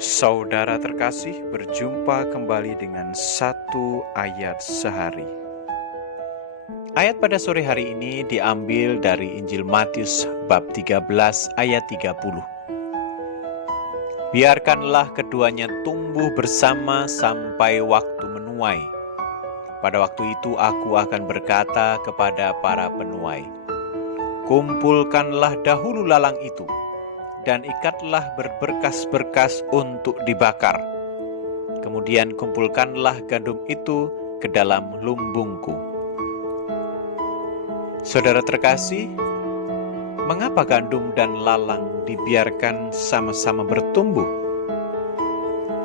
Saudara terkasih, berjumpa kembali dengan satu ayat sehari. Ayat pada sore hari ini diambil dari Injil Matius bab 13 ayat 30. Biarkanlah keduanya tumbuh bersama sampai waktu menuai. Pada waktu itu aku akan berkata kepada para penuai, kumpulkanlah dahulu lalang itu, dan ikatlah berberkas-berkas untuk dibakar. Kemudian kumpulkanlah gandum itu ke dalam lumbungku. Saudara terkasih, mengapa gandum dan lalang dibiarkan sama-sama bertumbuh?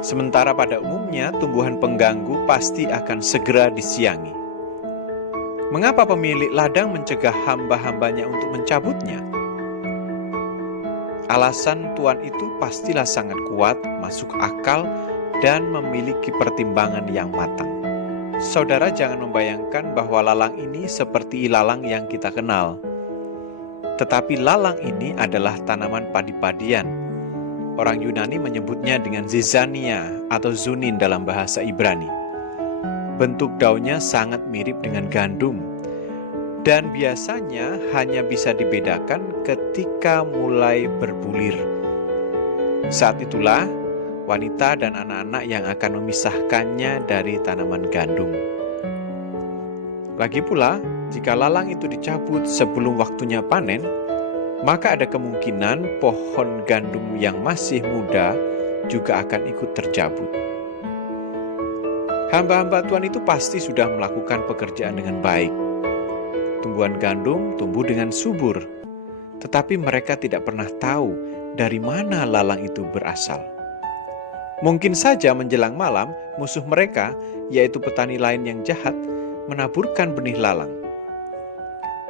Sementara pada umumnya tumbuhan pengganggu pasti akan segera disiangi. Mengapa pemilik ladang mencegah hamba-hambanya untuk mencabutnya? Alasan Tuhan itu pastilah sangat kuat, masuk akal, dan memiliki pertimbangan yang matang. Saudara jangan membayangkan bahwa lalang ini seperti lalang yang kita kenal. Tetapi lalang ini adalah tanaman padi-padian. Orang Yunani menyebutnya dengan zizania atau zunin dalam bahasa Ibrani. Bentuk daunnya sangat mirip dengan gandum. Dan biasanya hanya bisa dibedakan ketika mulai berbulir. Saat itulah wanita dan anak-anak yang akan memisahkannya dari tanaman gandum. Lagi pula, jika lalang itu dicabut sebelum waktunya panen, maka ada kemungkinan pohon gandum yang masih muda juga akan ikut tercabut. Hamba-hamba Tuhan itu pasti sudah melakukan pekerjaan dengan baik. Tumbuhan gandum tumbuh dengan subur, tetapi mereka tidak pernah tahu dari mana lalang itu berasal. Mungkin saja menjelang malam, musuh mereka, yaitu petani lain yang jahat, menaburkan benih lalang.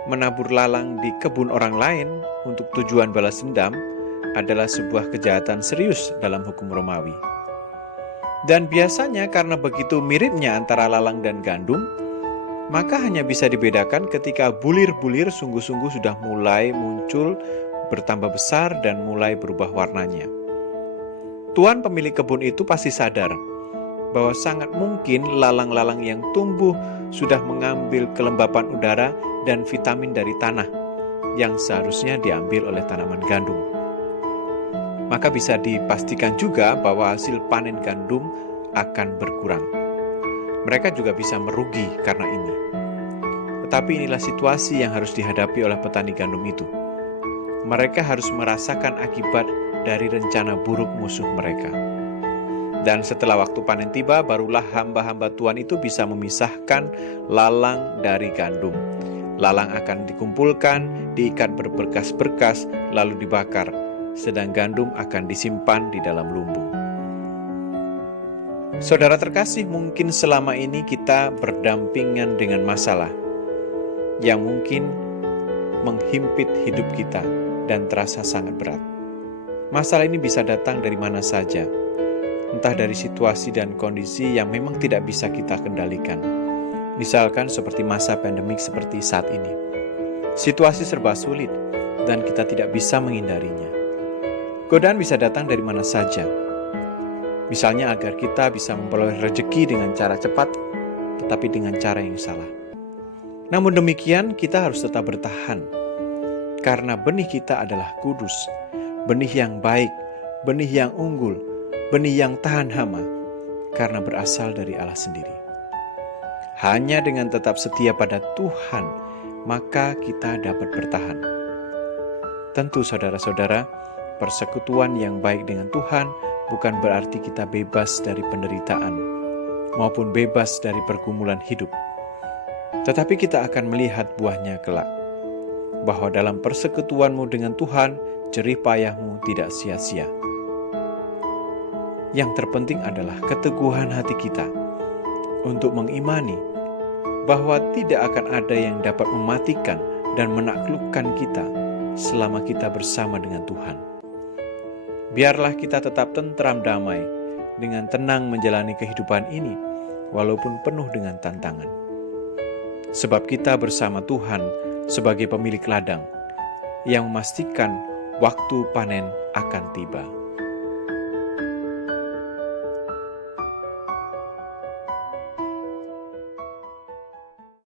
Menabur lalang di kebun orang lain untuk tujuan balas dendam adalah sebuah kejahatan serius dalam hukum Romawi. Dan biasanya karena begitu miripnya antara lalang dan gandum, maka hanya bisa dibedakan ketika bulir-bulir sungguh-sungguh sudah mulai muncul, bertambah besar, dan mulai berubah warnanya. Tuan pemilik kebun itu pasti sadar bahwa sangat mungkin lalang-lalang yang tumbuh sudah mengambil kelembapan udara dan vitamin dari tanah yang seharusnya diambil oleh tanaman gandum. Maka bisa dipastikan juga bahwa hasil panen gandum akan berkurang. Mereka juga bisa merugi karena ini. Tetapi inilah situasi yang harus dihadapi oleh petani gandum itu. Mereka harus merasakan akibat dari rencana buruk musuh mereka. Dan setelah waktu panen tiba, barulah hamba-hamba Tuhan itu bisa memisahkan lalang dari gandum. Lalang akan dikumpulkan, diikat berberkas-berkas, lalu dibakar, sedang gandum akan disimpan di dalam lumbung. Saudara terkasih, mungkin selama ini kita berdampingan dengan masalah yang mungkin menghimpit hidup kita dan terasa sangat berat. Masalah ini bisa datang dari mana saja, entah dari situasi dan kondisi yang memang tidak bisa kita kendalikan. Misalkan seperti masa pandemik seperti saat ini. Situasi serba sulit dan kita tidak bisa menghindarinya. Godaan bisa datang dari mana saja. Misalnya agar kita bisa memperoleh rezeki dengan cara cepat, tetapi dengan cara yang salah. Namun demikian, kita harus tetap bertahan. Karena benih kita adalah kudus, benih yang baik, benih yang unggul, benih yang tahan hama, karena berasal dari Allah sendiri. Hanya dengan tetap setia pada Tuhan, maka kita dapat bertahan. Tentu saudara-saudara, persekutuan yang baik dengan Tuhan bukan berarti kita bebas dari penderitaan maupun bebas dari pergumulan hidup. Tetapi kita akan melihat buahnya kelak, bahwa dalam persekutuanmu dengan Tuhan, jerih payahmu tidak sia-sia. Yang terpenting adalah keteguhan hati kita untuk mengimani bahwa tidak akan ada yang dapat mematikan dan menaklukkan kita selama kita bersama dengan Tuhan. Biarlah kita tetap tentram damai, dengan tenang menjalani kehidupan ini, walaupun penuh dengan tantangan. Sebab kita bersama Tuhan sebagai pemilik ladang, yang memastikan waktu panen akan tiba.